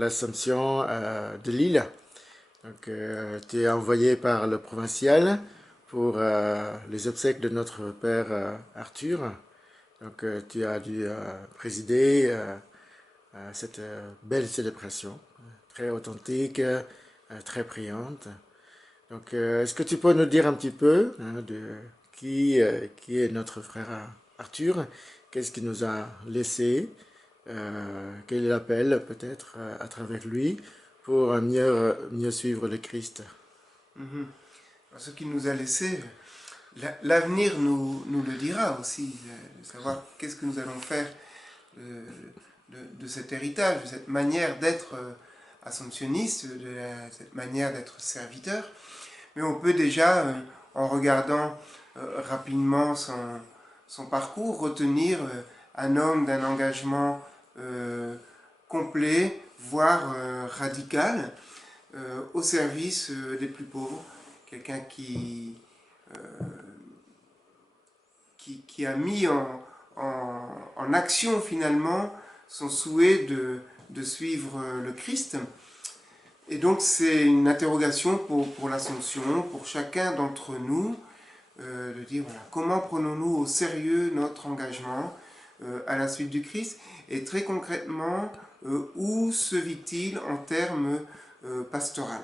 l'Assomption de Lille. Donc, tu es envoyé par le provincial pour les obsèques de notre père Arthur. Donc, tu as dû présider cette belle célébration, très authentique, très priante. Donc, est-ce que tu peux nous dire un petit peu de qui est notre frère Arthur? Qu'est-ce qu'il nous a laissé? Quel est l'appel peut-être à travers lui pour mieux suivre le Christ? Mhm. Ce qu'il nous a laissé, l'avenir nous le dira aussi, de savoir qu'est-ce que nous allons faire de, de cet héritage, de cette manière d'être assomptionniste, cette manière d'être serviteur. Mais on peut déjà, en regardant rapidement son parcours, retenir un homme d'un engagement complet, voire radical, au service des plus pauvres. Quelqu'un euh, qui a mis en action finalement son souhait de suivre le Christ. Et donc c'est une interrogation pour l'Assomption, pour chacun d'entre nous, de dire voilà, comment prenons-nous au sérieux notre engagement à la suite du Christ, et très concrètement, où se vit-il en termes pastoral.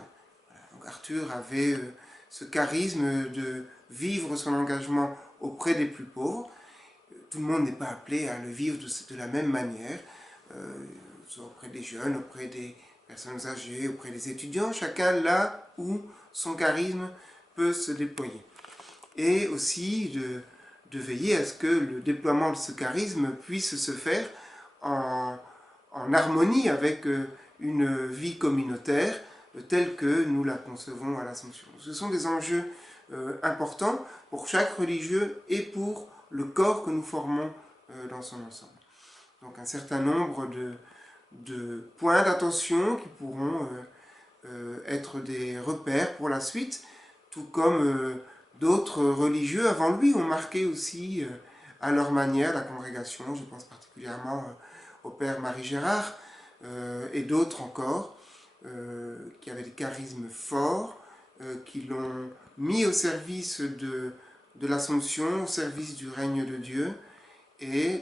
Voilà, donc Arthur avait ce charisme de vivre son engagement auprès des plus pauvres. Tout le monde n'est pas appelé à le vivre de la même manière, soit auprès des jeunes, auprès des personnes âgées, auprès des étudiants, chacun là où son charisme peut se déployer. Et aussi de veiller à ce que le déploiement de ce charisme puisse se faire en harmonie avec une vie communautaire telle que nous la concevons à l'Assomption. Ce sont des enjeux importants pour chaque religieux et pour le corps que nous formons dans son ensemble. Donc un certain nombre de points d'attention qui pourront être des repères pour la suite, tout comme d'autres religieux avant lui ont marqué aussi à leur manière la congrégation. Je pense particulièrement au père Marie Gérard et d'autres encore qui avaient des charismes forts, qui l'ont mis au service de l'Assomption, au service du règne de Dieu, et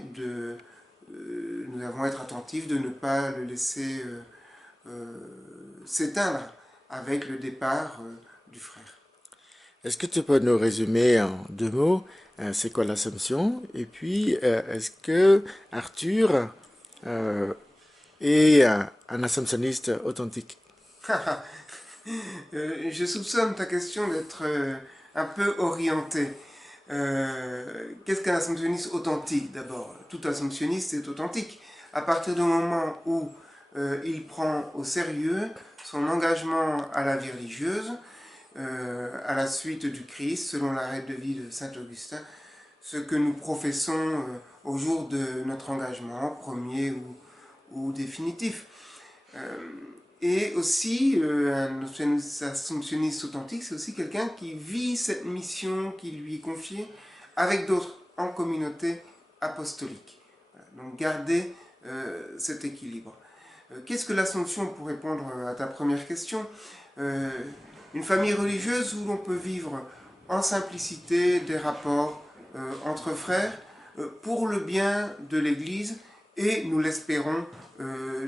nous avons à être attentifs de ne pas le laisser s'éteindre avec le départ du frère. Est-ce que tu peux nous résumer en deux mots c'est quoi l'Assomption? Et puis, est-ce que Arthur est un assomptionniste authentique? Je soupçonne ta question d'être un peu orientée. Qu'est-ce qu'un assomptionniste authentique d'abord? Tout assomptionniste est authentique. À partir du moment où il prend au sérieux son engagement à la vie religieuse, à la suite du Christ, selon l'arrêt de vie de saint Augustin, ce que nous professons au jour de notre engagement, premier ou définitif. Et aussi, un assomptionniste authentique, c'est aussi quelqu'un qui vit cette mission qui lui est confiée avec d'autres en communauté apostolique. Voilà, donc garder cet équilibre. Qu'est-ce que l'Assomption, pour répondre à ta première question? Une famille religieuse où l'on peut vivre en simplicité des rapports entre frères pour le bien de l'Église et, nous l'espérons,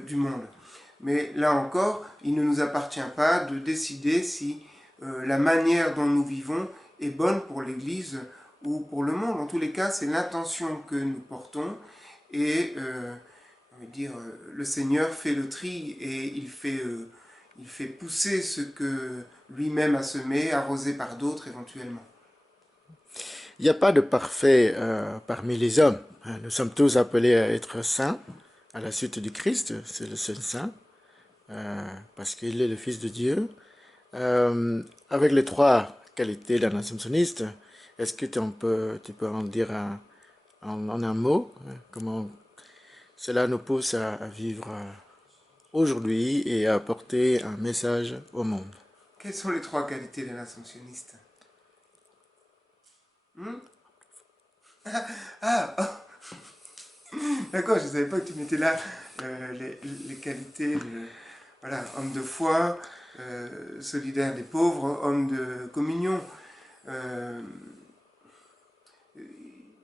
du monde. Mais là encore, il ne nous appartient pas de décider si la manière dont nous vivons est bonne pour l'Église ou pour le monde. En tous les cas, c'est l'intention que nous portons et le Seigneur fait le tri et il fait pousser ce que lui-même a semé, arrosé par d'autres éventuellement. Il n'y a pas de parfait parmi les hommes. Nous sommes tous appelés à être saints à la suite du Christ. C'est le seul saint parce qu'il est le Fils de Dieu. Avec les trois qualités d'un assomptionniste, est-ce que tu peux en dire en un mot comment cela nous pousse à vivre aujourd'hui et à apporter un message au monde? Quelles sont les trois qualités d'un assomptionniste? Hmm? Ah, oh. D'accord, je ne savais pas que tu mettais là les qualités voilà, homme de foi, solidaire des pauvres, homme de communion.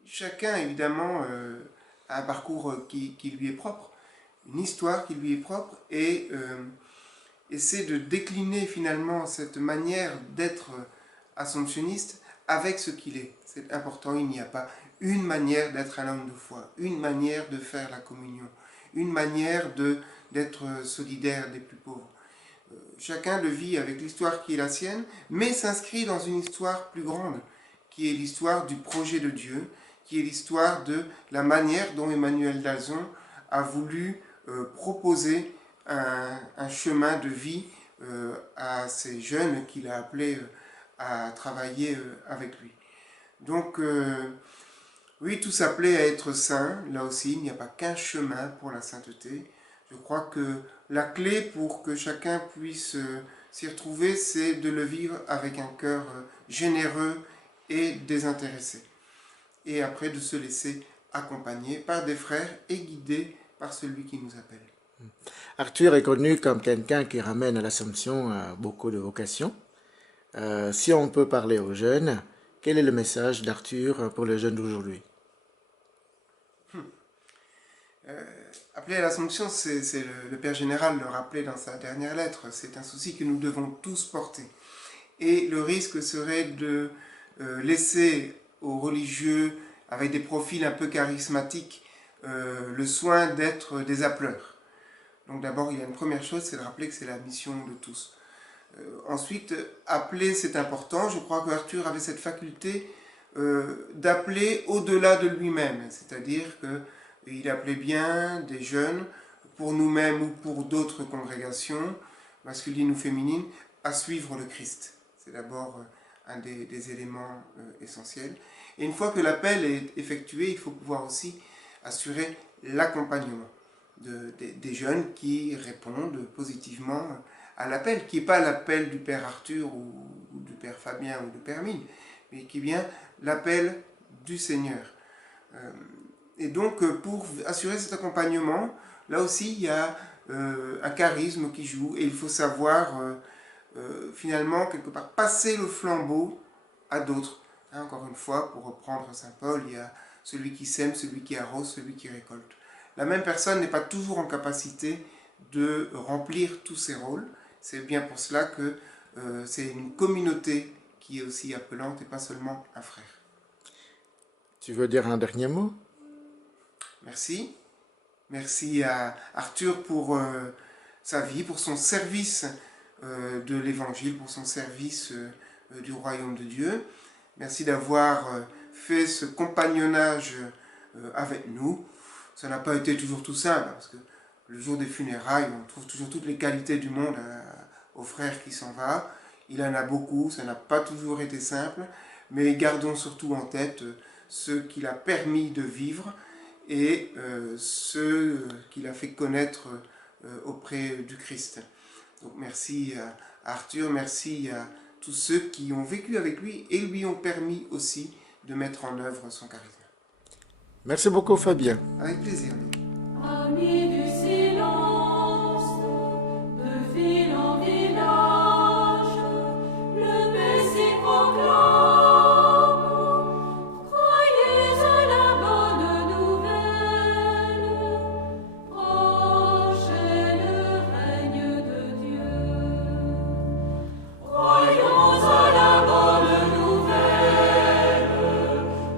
Chacun, évidemment, a un parcours qui lui est propre, une histoire qui lui est propre, et essaie de décliner finalement cette manière d'être assomptionniste avec ce qu'il est. C'est important, il n'y a pas une manière d'être un homme de foi, une manière de faire la communion, une manière d'être solidaire des plus pauvres. Chacun le vit avec l'histoire qui est la sienne, mais s'inscrit dans une histoire plus grande, qui est l'histoire du projet de Dieu, qui est l'histoire de la manière dont Emmanuel Dalzon a voulu proposer un chemin de vie à ces jeunes qu'il a appelés à travailler avec lui. Donc, oui, tous appelés à être saints. Là aussi, il n'y a pas qu'un chemin pour la sainteté. Je crois que la clé pour que chacun puisse s'y retrouver, c'est de le vivre avec un cœur généreux et désintéressé. Et après, de se laisser accompagner par des frères et guider par celui qui nous appelle. Arthur est connu comme quelqu'un qui ramène à l'Assomption beaucoup de vocations. Si on peut parler aux jeunes, quel est le message d'Arthur pour les jeunes d'aujourd'hui? Appeler à l'Assomption, c'est le Père Général le rappelait dans sa dernière lettre, c'est un souci que nous devons tous porter. Et le risque serait de laisser aux religieux, avec des profils un peu charismatiques, le soin d'être des appeleurs. Donc d'abord, il y a une première chose, c'est de rappeler que c'est la mission de tous. Ensuite, appeler, c'est important. Je crois qu'Arthur avait cette faculté d'appeler au-delà de lui-même, c'est-à-dire qu'il appelait bien des jeunes, pour nous-mêmes ou pour d'autres congrégations, masculines ou féminines, à suivre le Christ. C'est d'abord un des éléments essentiels. Et une fois que l'appel est effectué, il faut pouvoir aussi assurer l'accompagnement des jeunes qui répondent positivement à l'appel, qui n'est pas l'appel du Père Arthur ou du Père Fabien ou du Père Mine, mais qui vient l'appel du Seigneur. Et donc, pour assurer cet accompagnement, là aussi, il y a un charisme qui joue, et il faut savoir, finalement, quelque part, passer le flambeau à d'autres. Hein, encore une fois, pour reprendre Saint Paul, il y a celui qui sème, celui qui arrose, celui qui récolte. La même personne n'est pas toujours en capacité de remplir tous ses rôles. C'est bien pour cela que c'est une communauté qui est aussi appelante et pas seulement un frère. Tu veux dire un dernier mot? Merci. Merci à Arthur pour sa vie, pour son service de l'Évangile, pour son service du royaume de Dieu. Merci d'avoir fait ce compagnonnage avec nous. Ça n'a pas été toujours tout simple, parce que le jour des funérailles, on trouve toujours toutes les qualités du monde au frère qui s'en va. Il en a beaucoup, ça n'a pas toujours été simple, mais gardons surtout en tête ce qu'il a permis de vivre et ce qu'il a fait connaître auprès du Christ. Donc merci à Arthur, merci à tous ceux qui ont vécu avec lui et lui ont permis aussi de mettre en œuvre son charisme. Merci beaucoup, Fabien. Avec plaisir. Amis du silence, de ville en village, le Messie proclame. Croyez à la bonne nouvelle, proche est le règne de Dieu. Croyons à la bonne nouvelle,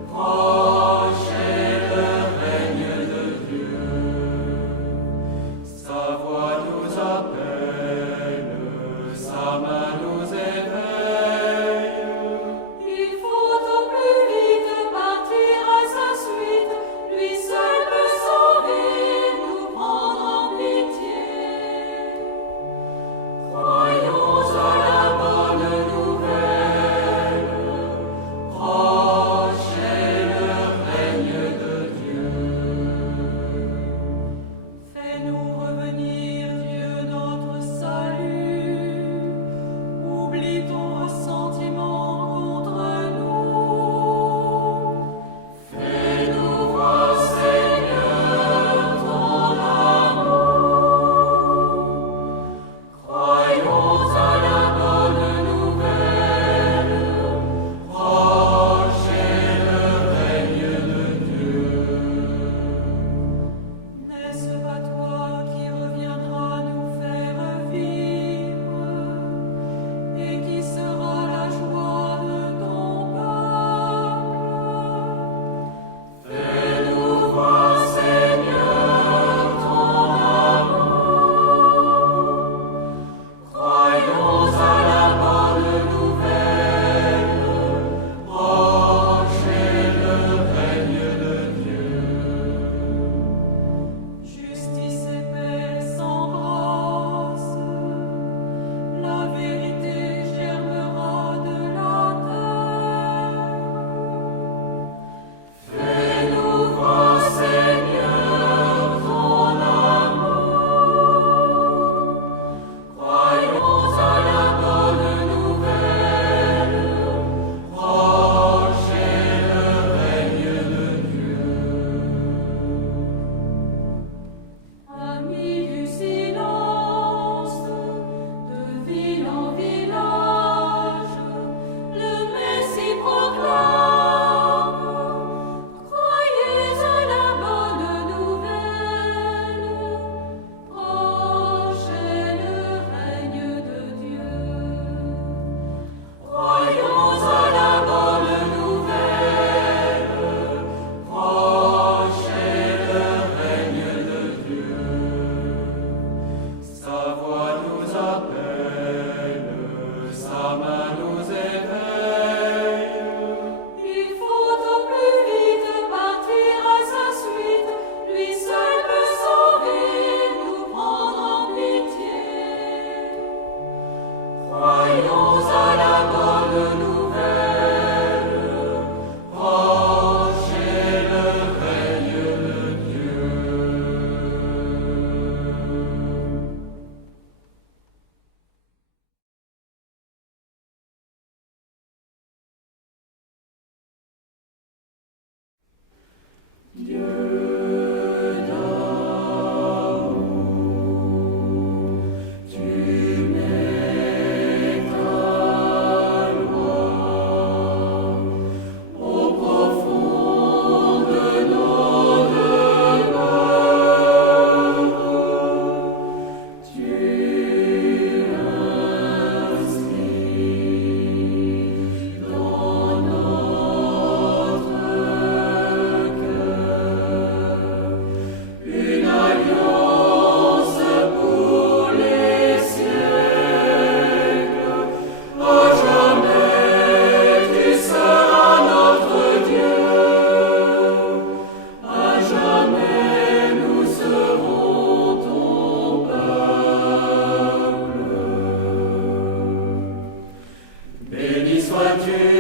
proche est le règne de Dieu. sois-tu